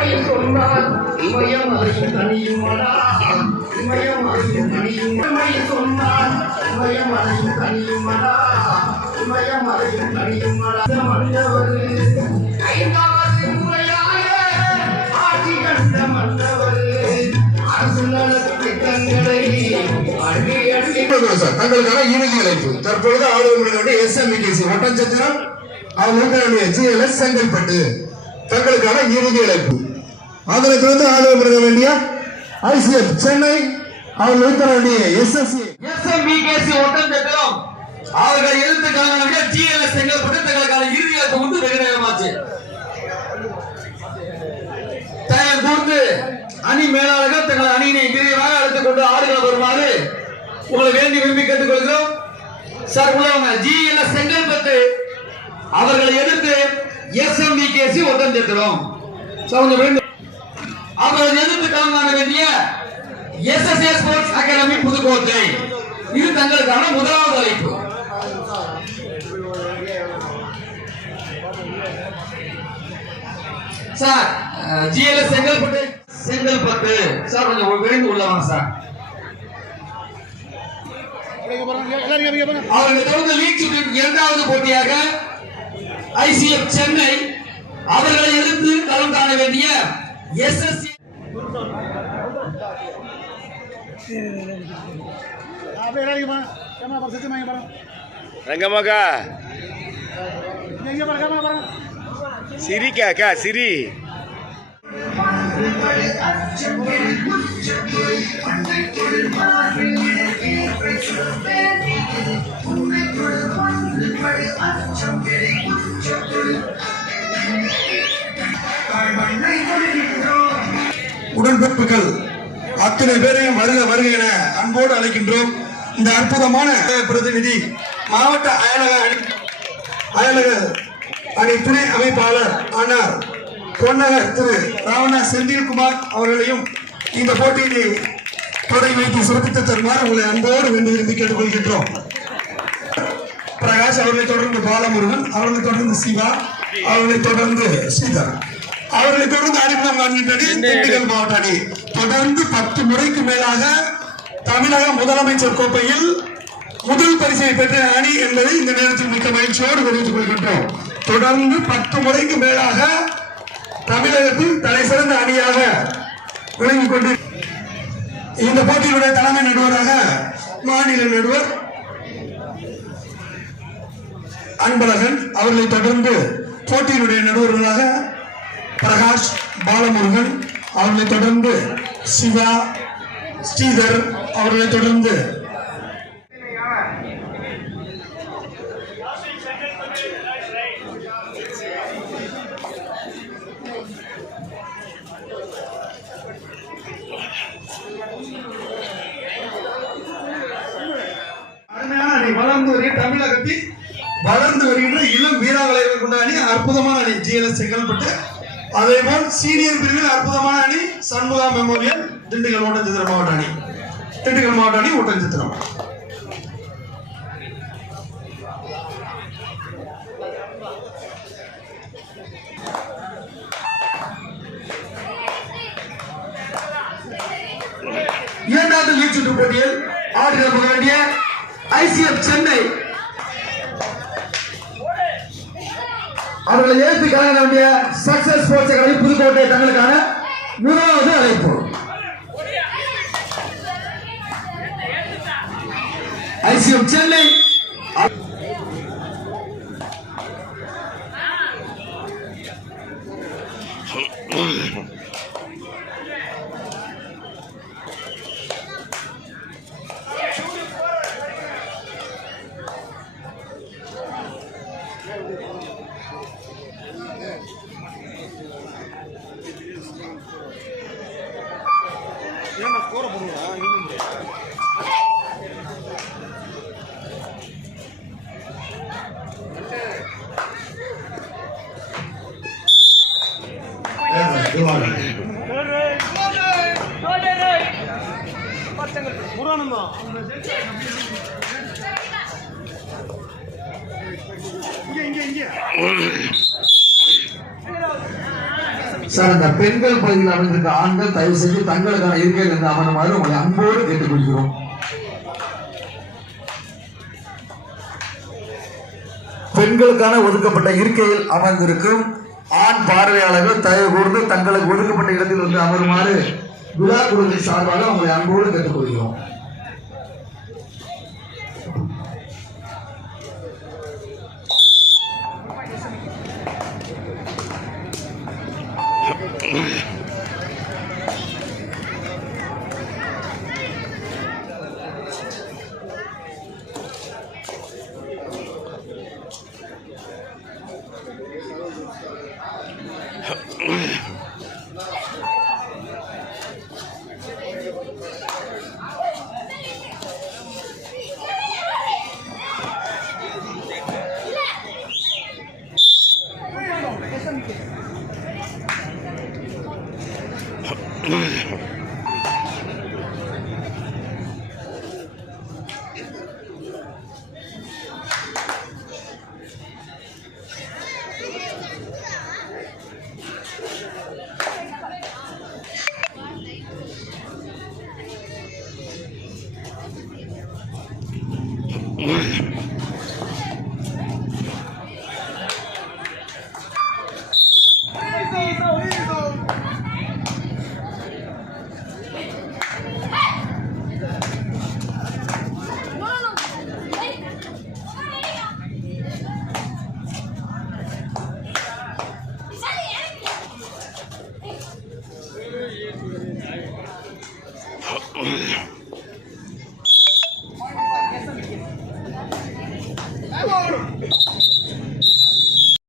சொன்னால் இமயமலையும் தனியுமடா, இமயமலையும் தனியும் சொன்னால் இமயமலையும் தனியுமடா, இமயமலையும் தனியுமடா. மன்னவர் ஐந்தாவது முறையாக ஆட்சி கண்ட மன்னவர் அரசு நலத்திட்டங்களை தங்களுக்கான இறுதி அழைப்பு தற்பொழுது ஆளுநர்களுடைய SMBKC ஒட்டன்சத்திரம் அவர்களுடைய GLS செங்கல்பட்டு தங்களுக்கான இறுதி அழைப்பு. அதனைத் தொடர்ந்து ஆளுநர் வேண்டிய ICF சென்னை அவர்கள் தர வேண்டிய SMBKC ஒட்டன்சத்திரம் அவர்கள் எழுத்துக்கான GLS செங்கல்பட்டு தங்களுக்கான இறுதி அழைப்பு கொண்டு வெகு நேரமாச்சு. தயார் கூர்ந்து அணி மேலாளர்கள் தங்கள் அணியினை விரைவாக அழைத்துக் கொண்டு ஆடுகளை வருமாறு உங்களை வேண்டி விரும்பி கேட்டுக் கொள்கிறோம். சார் உள்ளவங்க GLS செங்கல்பட்டு அவர்களை எதிர்த்து SMBKC ஒட்டன்சத்திரம் அவர்களை எதிர்த்து களம் வேண்டிய SSA ஸ்போர்ட்ஸ் அகாடமி புதுக்கோட்டை. இது தங்களுக்கான முதலாவது அழைப்பு. சார் GLS செங்கல்பட்டு சார் கொஞ்சம் விரைந்து உள்ளவாங்க சார். அவர்கள் தொடர்ந்து லீக் சுற்றின் இரண்டாவது போட்டியாக ICF சென்னை அவர்களை எதிர்த்து களம் காண வேண்டிய SSC ரங்கமகா சிரி காக்கா சிரி உடன்பிறப்புகள் அத்தனை பேரையும் வருக வருக என அன்போடு அழைக்கின்றோம். இந்த அற்புதமான பிரதிநிதி மாவட்ட அயலக அணி துணை அமைப்பாளர் ஆனார் பொன்னகர் திரு ராவண செந்தில்குமார் அவர்களையும் இந்த போட்டியினை தொடங்கி வைத்து சிறப்பித்து தருமாறு உங்களை அன்போடு வேண்டி விரும்பி கேட்டுக்கொள்கின்றோம். பிரகாஷ் அவர்களை தொடர்ந்து பாலமுருகன் அவர்களை தொடர்ந்து சிவா அவர்களை தொடர்ந்து ஸ்ரீதர் அவர்களை தொடர்ந்து அறிமுகம் காண்கின்றது திண்டுக்கல் மாவட்ட அணி. தொடர்ந்து 10 முறைக்கு மேலாக தமிழக முதலமைச்சர் கோப்பையில் முதல் பரிசை பெற்ற அணி என்பதை இந்த நேரத்தில் மிக்க மகிழ்ச்சியோடு தெரிவித்துக் கொள்கின்றோம். தொடர்ந்து 10 முறைக்கு மேலாக தமிழகத்தில் தலை சிறந்த அணியாக விளங்கிக் கொண்டு இந்த போட்டியினுடைய தலைமை நடுவராக மாநில நடுவர் அன்பழகன் அவர்களை தொடர்ந்து போட்டியினுடைய நடுவர்களாக பிரகாஷ் பாலமுருகன் அவர்களை தொடர்ந்து சிவா ஸ்ரீதர் அவர்களை தொடர்ந்து வளர்ந்து வருகிற தமிழகத்தில் வளர்ந்து வருகின்ற இளம் வீராங்கனைகளை கொண்ட அணி அற்புதமான அணி GLS செங்கல்பட்டு. அதே போல் சீனியர் பிரிவில் அற்புதமான அணி சண்முகா மெமோரியல் திண்டுக்கல் ஒட்டன்சத்திரம் மாவட்ட அணி. திண்டுக்கல் மாவட்ட அணி ஒட்டன்சத்திரம். இரண்டாவது லீக் சுற்று போட்டியில் ஆடுகளம் போக வேண்டிய ICF சென்னை அவர்களை ஏற்பி கலங்க வேண்டிய சக்சஸ் ஸ்போர்ட்ஸ் அகாடமி புதுக்கோட்டை தங்களுக்கான முதலாவது அழைப்பு. ICF சென்னை சார் இந்த பெண்கள் பகுதியில் அமைந்திருக்க ஆண்கள் தயவு செய்து தங்களுக்கான இருக்கையில் இருந்து அமருமாறு உங்களை அன்போடு கேட்டுக்கொள்கிறோம். பெண்களுக்கான ஒதுக்கப்பட்ட இருக்கையில் அமர்ந்திருக்கும் ஆண் பார்வையாளர்கள் தயவு கூர்ந்து தங்களுக்கு ஒதுக்கப்பட்ட இடத்தில் வந்து அமருமாறு விழா குழுவின் சார்பாக உங்களை அன்போடு கேட்டுக்கொள்கிறோம். Mm-hmm.